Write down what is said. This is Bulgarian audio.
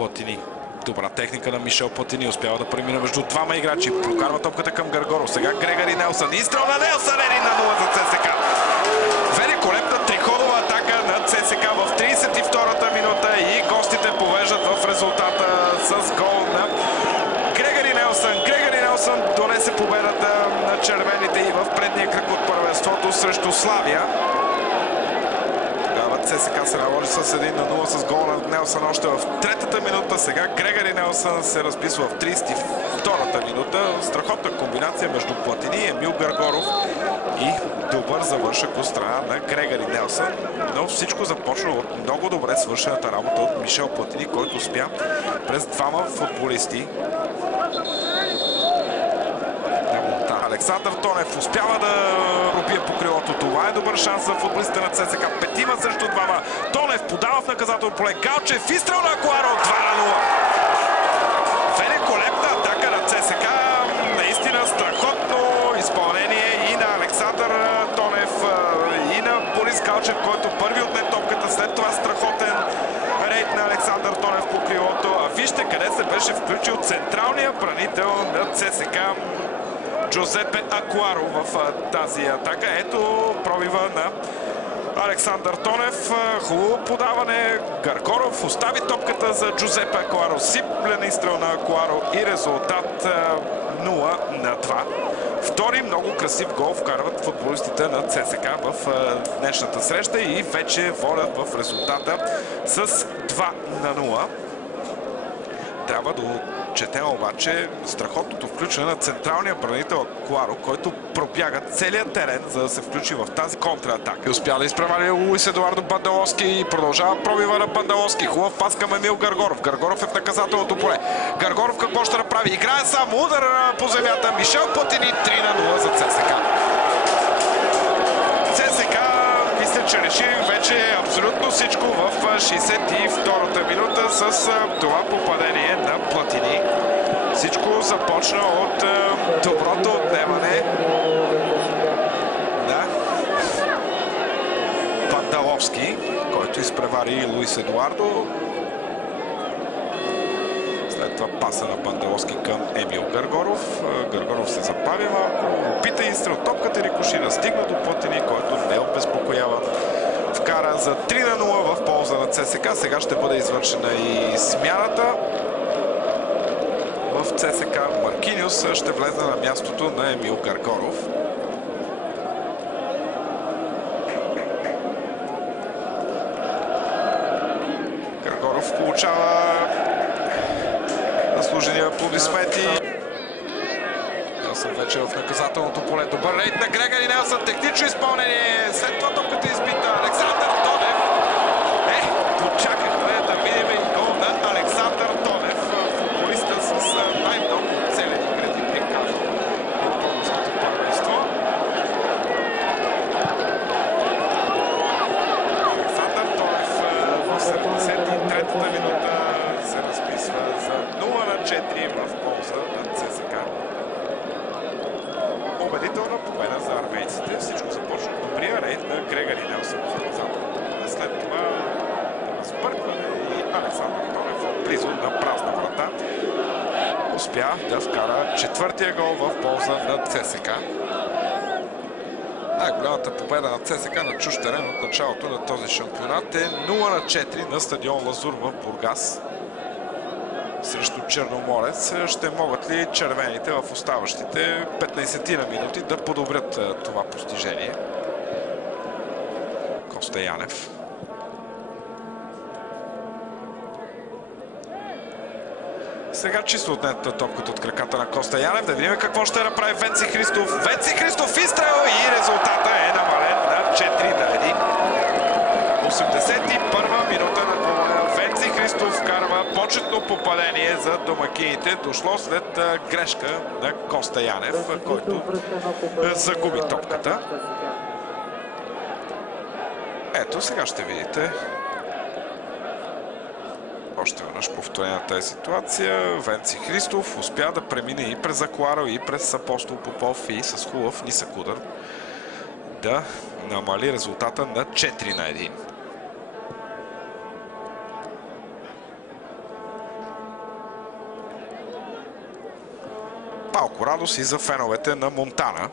Платини. Добра техника на Мишел Платини. Успява да премина между двама играчи. Прокарва топката към Гаргоров. Сега Грегори Нелсън. Изстрел на Нелсън. 1-0 за ЦСКА. Великолепна триходова атака на ЦСКА в 32-та минута и гостите повеждат в резултата с гол на Грегори Нелсън. Грегори Нелсън донесе победата на червените и в предния кръг от първенството срещу Славия. ЦСКА се наложи с 1-0 с гол на Нелсън още в третата минута. Сега Грегори Нелсън се разписва в 32-та минута. Страхотна комбинация между Платини и Емил Гаргоров и добър завършък от страна на Грегори Нелсън. Но всичко започна от много добре свършената работа от Мишел Платини, който успя през двама футболисти. Александър Тонев успява да пробие по крилото. Това е добър шанс за футболистите на ЦСКА. Петима срещу двама. Тонев подава в наказателно поле. Галчев, изстрел на Акуаро. 2-0. Великолепна атака на ЦСКА. Наистина страхотно изпълнение и на Александър Тонев, и на Борис Галчев, който първи отне топката. След това страхотен рейд на Александър Тонев по крилото. А вижте къде се беше включил централния бранител на ЦСКА Джузепе Акуаро в тази атака. Ето пробива на Александър Тонев. Хубаво подаване. Гаргоров остави топката за Джузепе Акуаро. Сиплен изстрел на Акуаро и резултат 0-2. Втори много красив гол вкарват футболистите на ЦСКА в днешната среща и вече водят в резултата с 2-0. Трябва да четем обаче страхотното включване на централния бранител Акуаро, който пробяга целият терен, за да се включи в тази контратака. И успя да изпревари Луис Едуардо Бандаловски и продължава пробива на Бандаловски. Хубав пас към Емил Гаргоров. Гаргоров е в наказателното поле. Гаргоров какво ще направи? Играе само удар по земята. Мишел Платини 3-0 за ЦСКА. ЦСКА мисля, че реши вече абсолютно всичко в 62-та минута с това попадение на Платини. Всичко започна от доброто отнемане на Бандаловски, който изпревари Луис Едуардо. След това паса на Бандаловски към Емил Гаргоров. Гаргоров се забави малко. Опита изстрел топката, рикошира, стигна до Платини, който не е обезпокояван. Вкара за 3-0 в полза на ЦСКА. Сега ще бъде извършена и смяната. В ЦСКА Маркиниус ще влезе на мястото на Емил Гаргоров. Гаргоров получава заслужени аплодисменти. Нелсън вече в наказателното поле. Добър рейд на Грегори Нелсън. Технично изпълнение. След това топката изпита Александър Тонев. Почакахме да видим и гол на Александър Тонев. Футболиста с най-много целени гради, бих казал, от българското първенство. Александър Тонев в 73-та минута се разписва за 0-4 в полза на ЦСКА. Убедителна победа за армейците. Всичко започва от добрия рейд на Грегори Нелсън в наказателното поле. След това сбъркване и Александър Тонев близо на празна врата успя да вкара четвъртия гол в полза на ЦСКА. Най-голямата победа на ЦСКА на чужд терен от началото на този шампионат е 0-4 на стадион Лазур в Бургас срещу Черноморец. Ще могат ли червените в оставащите 15 на минути да подобрят това постижение? Коста Янев. Сега чисто отнета топката от краката на Коста Янев. Да видим какво ще направи Венци Христов. Венци Христов изстрел и резултата е намален на 4-1. 81-а минута на двумая. Венци Христов вкарва почетно попадение за домакините. Дошло след грешка на Коста Янев, който загуби топката. Ето, сега ще видите още веднъж повторение на тази ситуация. Венци Христов успя да премине и през Акуаро, и през Апостол Попов и с хубав нисък удар да намали резултата на 4-1. Палко радост и за феновете на Монтана.